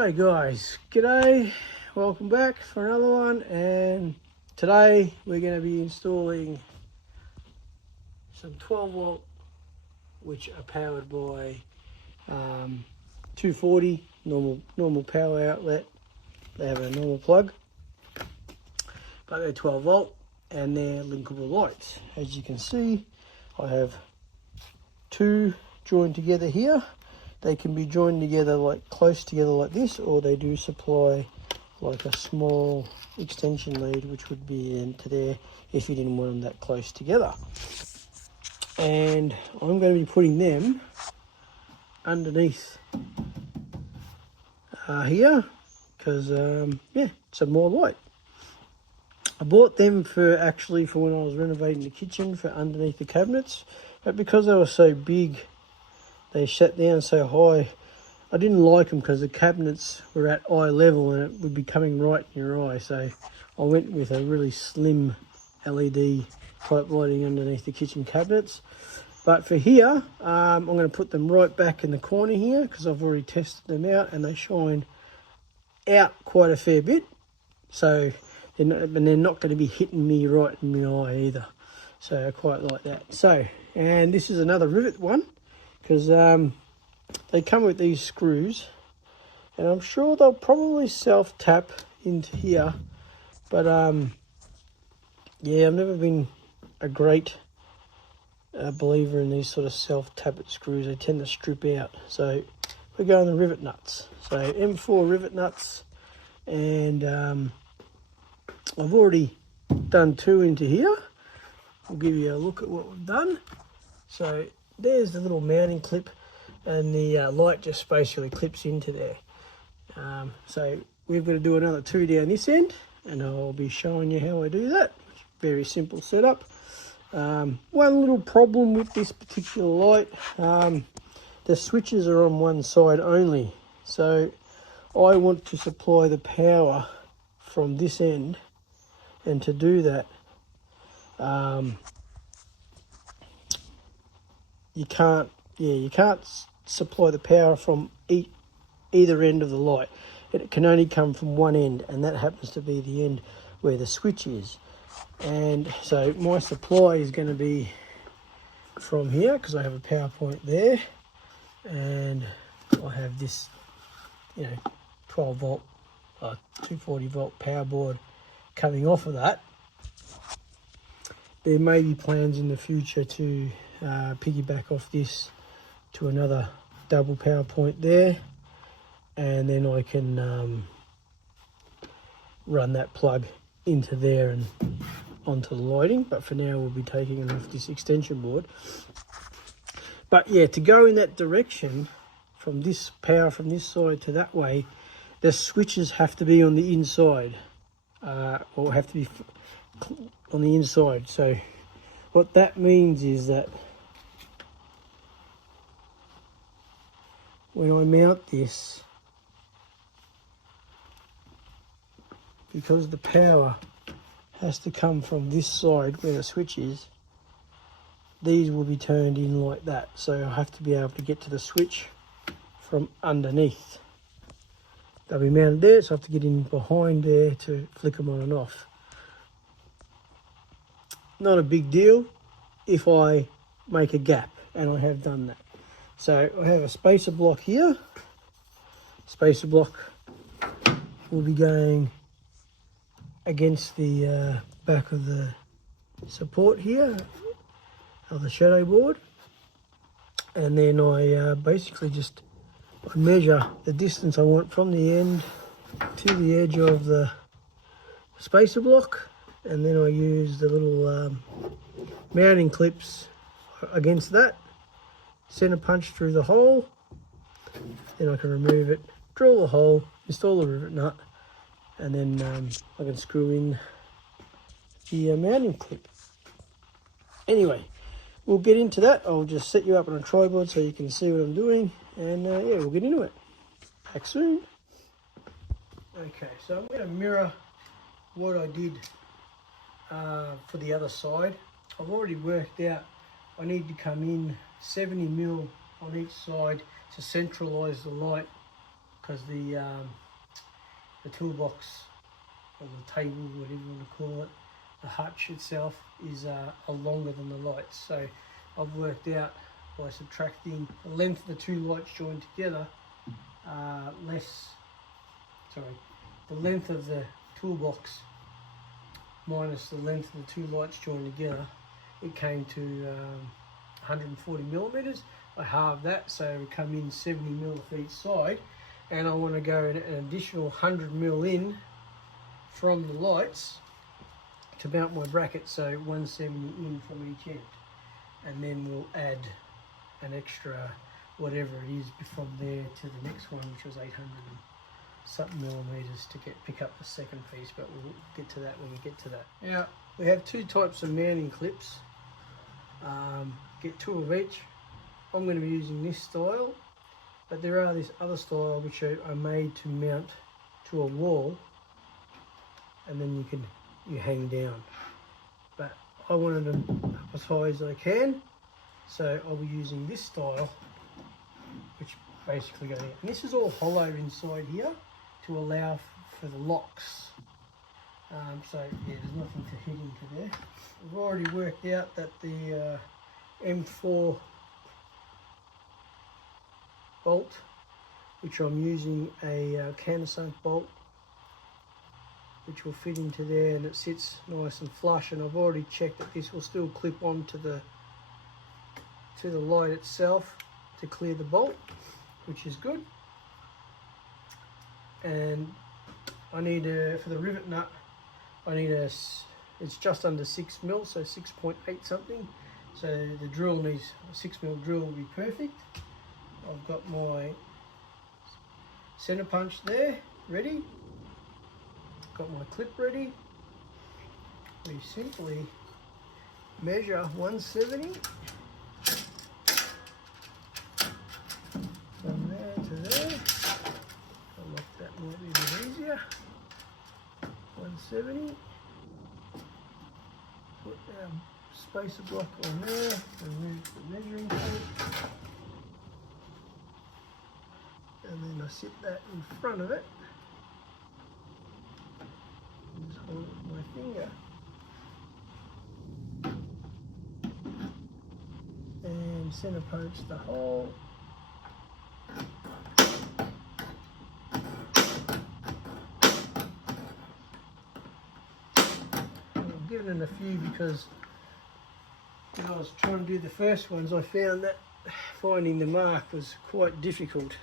Alright guys, g'day, welcome back for another one, and today we're going to be installing some 12 volt which are powered by 240 normal power outlet. They have a normal plug, but they're 12 volt and they're linkable lights. As you can see, I have two joined together here. They can be joined together like close together like this, or they do supply like a small extension lead which would be into there if you didn't want them that close together. And I'm going to be putting them underneath here because yeah, some more light. I bought them for when I was renovating the kitchen for underneath the cabinets, but because they were so big, they sat down so high, I didn't like them because the cabinets were at eye level and it would be coming right in your eye. So I went with a really slim LED type lighting underneath the kitchen cabinets. But for here, I'm going to put them right back in the corner here because I've already tested them out and they shine out quite a fair bit. So they're not going to be hitting me right in my eye either. So I quite like that. So, and this is another rivet one, because they come with these screws, and I'm sure they'll probably self-tap into here, but yeah, I've never been a great believer in these sort of self-tappet screws. They tend to strip out, so we're going the rivet nuts. So M4 rivet nuts, and I've already done two into here. I'll give you a look at what we've done. So there's the little mounting clip, and the light just basically clips into there. So we've got to do another two down this end, and I'll be showing you how I do that. Very simple setup. One little problem with this particular light, the switches are on one side only. So I want to supply the power from this end, and to do that, you can't supply the power from either end of the light. It can only come from one end, and that happens to be the end where the switch is. And so my supply is going to be from here because I have a power point there, and I have this 12 volt 240 volt power board coming off of that. There may be plans in the future to piggyback off this to another double power point there, and then I can run that plug into there and onto the lighting. But for now we'll be taking it off this extension board. But yeah, to go in that direction, from this power from this side to that way, the switches have to be on the inside, or have to be on the inside. So what that means is that when I mount this, because the power has to come from this side where the switch is, these will be turned in like that. So I have to be able to get to the switch from underneath. They'll be mounted there, so I have to get in behind there to flick them on and off. Not a big deal if I make a gap, and I have done that. So I have a spacer block here. Spacer block will be going against the back of the support here of the shadow board, and then I basically just measure the distance I want from the end to the edge of the spacer block, and then I use the little mounting clips against that, center punch through the hole, then I can remove it, drill the hole, install the rivet nut, and then I can screw in the mounting clip. Anyway, we'll get into that. I'll just set you up on a tripod so you can see what I'm doing, and yeah, we'll get into it. Back soon. Okay, so I'm going to mirror what I did for the other side. I've already worked out I need to come in 70mm on each side to centralise the light because the toolbox or the table, whatever you want to call it, the hutch itself is longer than the lights. So I've worked out by subtracting the length of the two lights joined together, the length of the toolbox minus the length of the two lights joined together, it came to 140 millimeters. I halved that, so we come in 70 mil for each side, and I want to go an additional 100 mil in from the lights to mount my bracket, so 170 in from each end, and then we'll add an extra whatever it is from there to the next one, which was 800 and something millimeters to pick up the second piece, but we'll get to that when we get to that. Now we have two types of mounting clips. Get two of each. I'm going to be using this style, but there are this other style which are made to mount to a wall, and then you hang down. But I wanted them up as high as I can, so I'll be using this style, which basically goes in. And this is all hollow inside here to allow for the locks. So yeah, there's nothing to hit into there. I've already worked out that the M4 bolt, which I'm using a countersunk bolt, which will fit into there, and it sits nice and flush, and I've already checked that this will still clip on to the light itself to clear the bolt, which is good. And I need for the rivet nut, I need it's just under 6 mil, so 6.8 something. So the drill needs a 6 mil drill will be perfect. I've got my center punch there ready. Got my clip ready. We simply measure 170 from there to there. I'll lock that might be a bit easier. 170. Put our spacer block on there, remove the measuring tape, and then I sit that in front of it and just hold it with my finger and center punch the hole. I'm giving it a few because when I was trying to do the first ones, I found that finding the mark was quite difficult.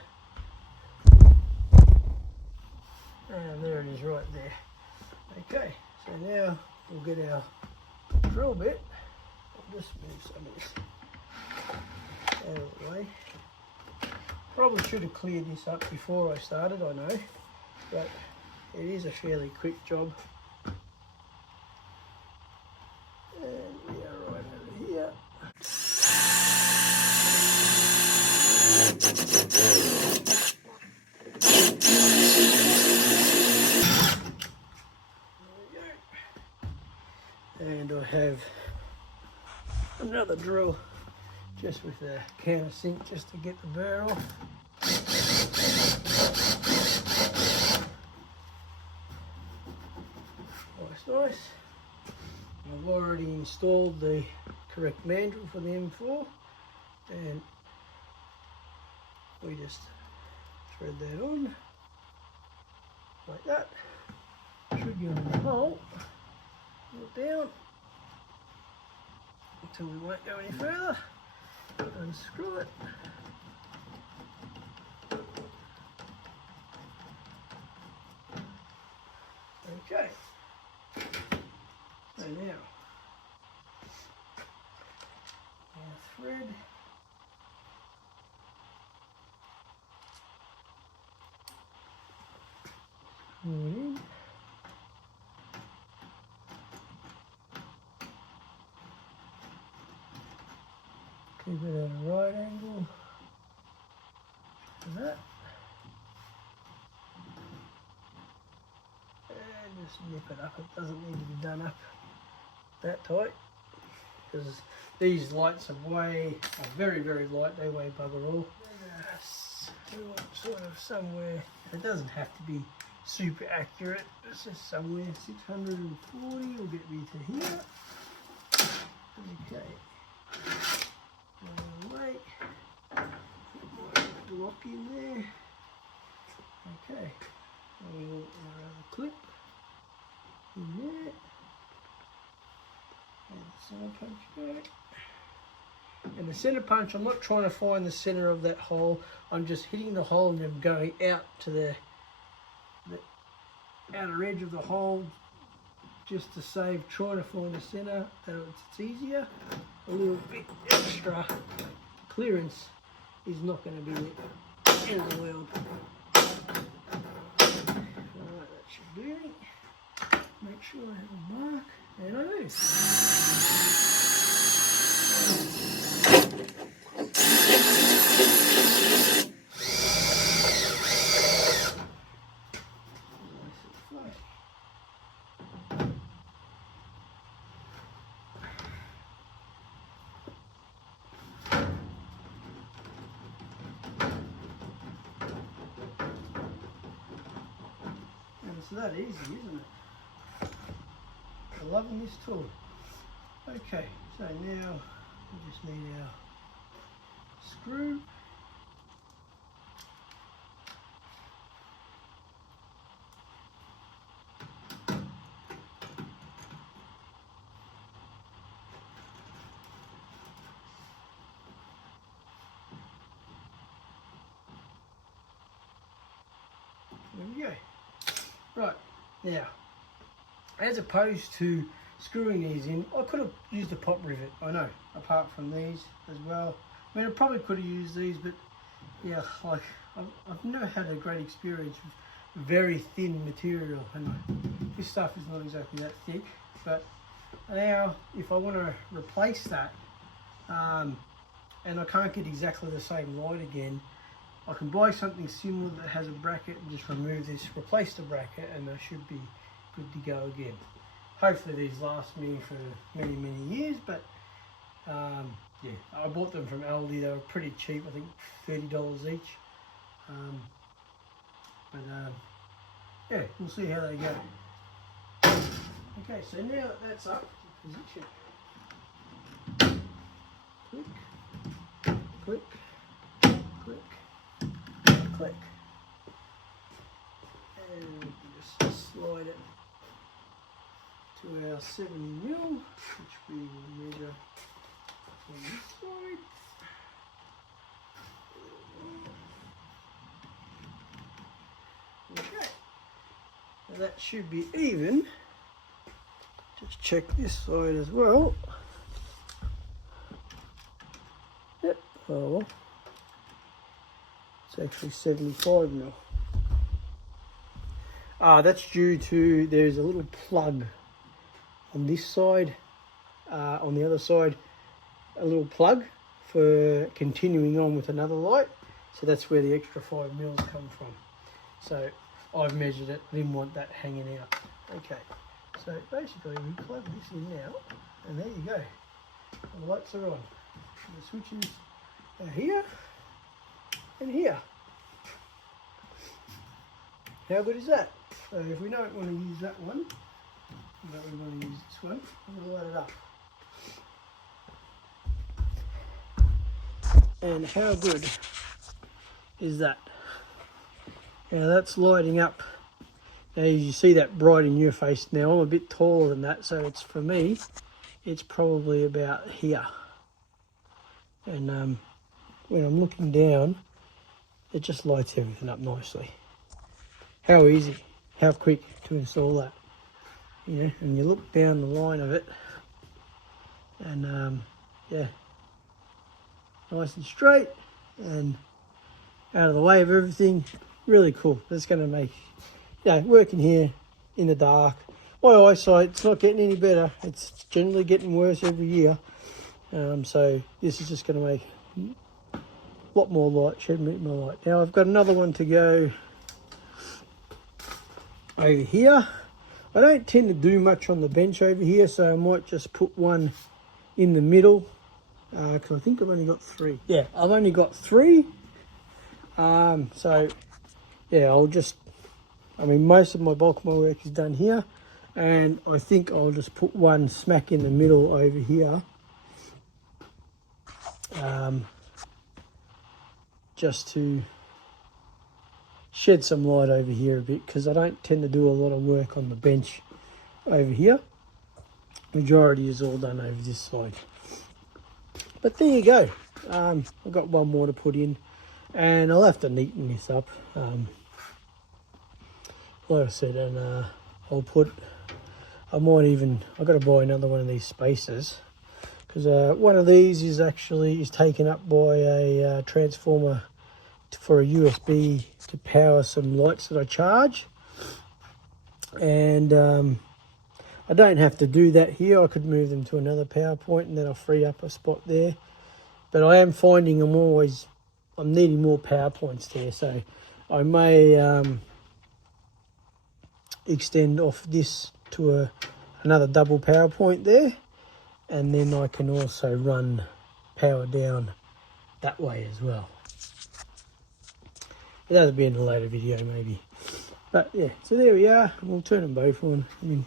And there it is right there. Okay, so now we'll get our drill bit. I'll just move some of this out of the way. Probably should have cleared this up before I started, I know, but it is a fairly quick job. And we are right over here. And I have another drill just with a countersink just to get the burr off. Nice. I've already installed the correct mandrel for the M4, and we just thread that on like that. Should go in the hole. Pull it down until we won't go any further. Unscrew it. Okay. So now our thread. Pull it in. Keep it at a right angle to that. And just nip it up. It doesn't need to be done up that tight, because these lights are very, very light. They weigh bugger all. we want sort of somewhere, it doesn't have to be super accurate, it's just somewhere 640 will get me to here. Okay. Wait. Put my block in there. Okay. And we want our other clip in there. And the center punch back. And the center punch, I'm not trying to find the center of that hole. I'm just hitting the hole and then going out to the outer edge of the hole, just to save trying to find the center. It's easier. A little bit extra clearance is not going to be the end of the world. Alright, that should do it. Make sure I have a mark. And I do. It's that easy, isn't it? I'm loving this tool. Okay, so now we just need our screw. There we go. Right, now, as opposed to screwing these in, I could have used a pop rivet, I know, apart from these as well. I mean, I probably could have used these, but yeah, like, I've never had a great experience with very thin material. And this stuff is not exactly that thick, but now, if I want to replace that, and I can't get exactly the same light again, I can buy something similar that has a bracket and just remove this, replace the bracket, and I should be good to go again. Hopefully these last me for many, many years, but yeah, I bought them from Aldi. They were pretty cheap, I think $30 each. Yeah, we'll see how they go. Okay, so now that that's up, position. Click, click, click. Click, and we can just slide it to our 70mm, which we will measure on this side. Okay, now that should be even. Just check this side as well. Yep, oh well. It's actually 75mm. That's due to there's a little plug on this side, on the other side a little plug for continuing on with another light, so that's where the extra 5mm come from. So I've measured it, didn't want that hanging out. Okay, so basically we plug this in now, and there you go, the lights are on. The switches are here and here. How good is that? So if we don't want to use that one, but we want to use this one, we'll light it up. And how good is that? Now that's lighting up. Now you see that bright in your face now. I'm a bit taller than that, so it's, for me, it's probably about here. And when I'm looking down, it just lights everything up nicely. How easy, how quick to install that. You know, and you look down the line of it, and yeah, nice and straight and out of the way of everything. Really cool. That's going to make, working here in the dark, my eyesight's not getting any better. It's generally getting worse every year. So this is just going to make a lot more light, shed more light. Now I've got another one to go over here. I don't tend to do much on the bench over here, so I might just put one in the middle, because I think I've only got 3. Yeah, I've only got 3. So yeah, I mean, most of my bulk of my work is done here, and I think I'll just put one smack in the middle over here, just to shed some light over here a bit, because I don't tend to do a lot of work on the bench over here. Majority is all done over this side. But there you go. I've got one more to put in, and I'll have to neaten this up. Like I said, and I've got to buy another one of these spacers, because one of these is taken up by a transformer for a USB to power some lights that I charge, and I don't have to do that here. I could move them to another power point, and then I'll free up a spot there. But I am finding I'm needing more power points there, so I may extend off this to another double power point there, and then I can also run power down that way as well. That'll be in a later video maybe. But yeah, so there we are. We'll turn them both on. I mean,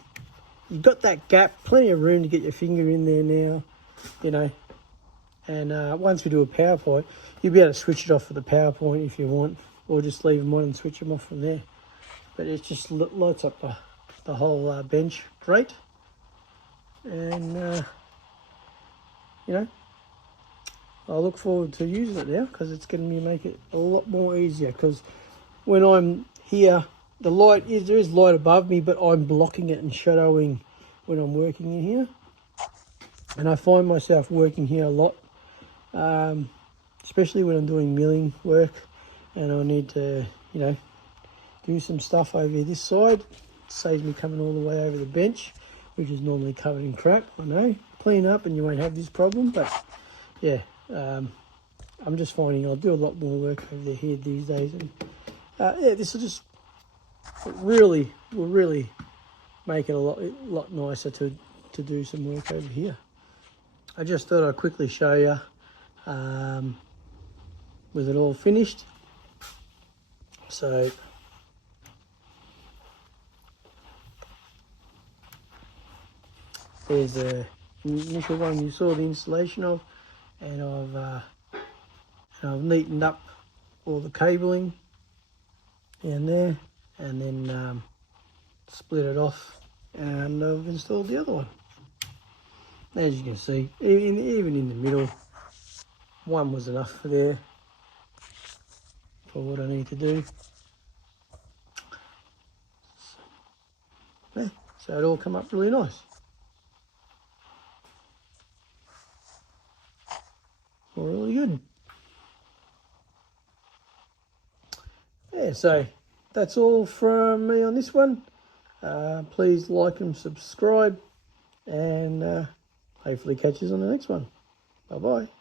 you've got that gap, plenty of room to get your finger in there now, you know. And once we do a power point, you'll be able to switch it off for the power point if you want, or just leave them on and switch them off from there. But it just lights up the whole bench great. And you know, I look forward to using it now, because it's going to make it a lot more easier. Because when I'm here, there is light above me, but I'm blocking it and shadowing when I'm working in here. And I find myself working here a lot, especially when I'm doing milling work and I need to, you know, do some stuff over this side. It saves me coming all the way over the bench, which is normally covered in crap. I know, clean up and you won't have this problem. But yeah, I'm just finding I'll do a lot more work over here these days. And yeah, this will just will really make it a lot nicer to do some work over here. I just thought I'd quickly show you with it all finished. So there's the initial one you saw the installation of, and I've neatened up all the cabling in there, and then split it off, and I've installed the other one. As you can see, even in the middle, one was enough for there for what I need to do. Yeah, so it all come up really nice. All really good. Yeah, so that's all from me on this one. Please like and subscribe, and hopefully catch us on the next one. Bye bye.